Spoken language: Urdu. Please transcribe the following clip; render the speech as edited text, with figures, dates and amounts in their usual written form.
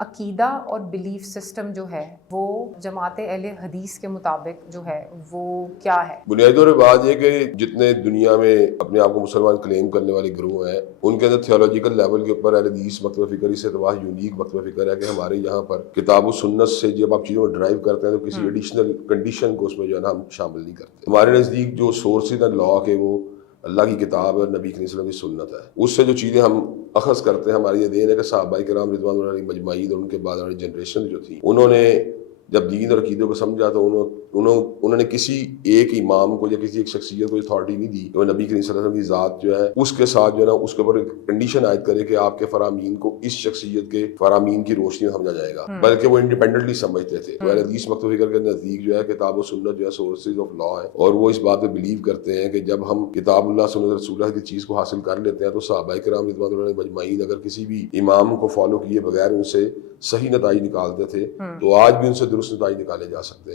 عقیدہ اور بلیف سسٹم جو ہے وہ جماعت اہل حدیث کے مطابق جو ہے وہ کیا ہے؟ بنیادی طور پہ بات یہ کہ جتنے دنیا میں اپنے آپ کو مسلمان کلیم کرنے والے گروہ ہیں ان کے اندر تھیولوجیکل لیول کے اوپر اہل حدیث مکتبہ فکر اس اعتبار یونیک مکتبہ فکر ہے کہ ہمارے یہاں پر کتاب و سنت سے جب آپ چیزوں کو ڈرائیو کرتے ہیں تو کسی ایڈیشنل کنڈیشن کو اس میں جو ہے نا ہم شامل نہیں کرتے. ہمارے نزدیک جو سورسز ہیں لا کے وہ اللہ کی کتاب ہے، نبی کریم صلی اللہ علیہ وسلم کی سنت ہے. اس سے جو چیزیں ہم اخذ کرتے ہیں ہماری یہ دین ہے کہ صحابہ کرام رضوان اللہ علیہم مجمعین اور ان کے بعد ہماری جنریشن جو تھی انہوں نے جب دین اور عقیدوں کو سمجھا تو انہوں نے کسی ایک امام کو یا کسی ایک شخصیت کو اتھارٹی نہیں دی کہ وہ نبی کریم صلی اللہ علیہ وسلم کی ذات جو ہے اس کے ساتھ جو ہے نا اس کے اوپر ایک کنڈیشن عائد کرے کہ آپ کے فرامین کو اس شخصیت کے فرامین کی روشنی میں سمجھا جائے گا، بلکہ وہ انڈیپینڈنٹلی سمجھتے تھے. تو اہل حدیث مکتبہ فکر کے نزدیک جو ہے کتاب و سنت جو ہے سورسز آف لا ہے، اور وہ اس بات پہ بلیو کرتے ہیں کہ جب ہم کتاب اللہ سنت رسول اللہ کی چیز کو حاصل کر لیتے ہیں تو صحابہ کرام رضوان اللہ علیہم مجمعین اگر کسی بھی امام کو فالو کیے بغیر ان سے صحیح نتائج نکالتے تھے تو آج بھی ان سے درست نتائج نکالے جا سکتے ہیں.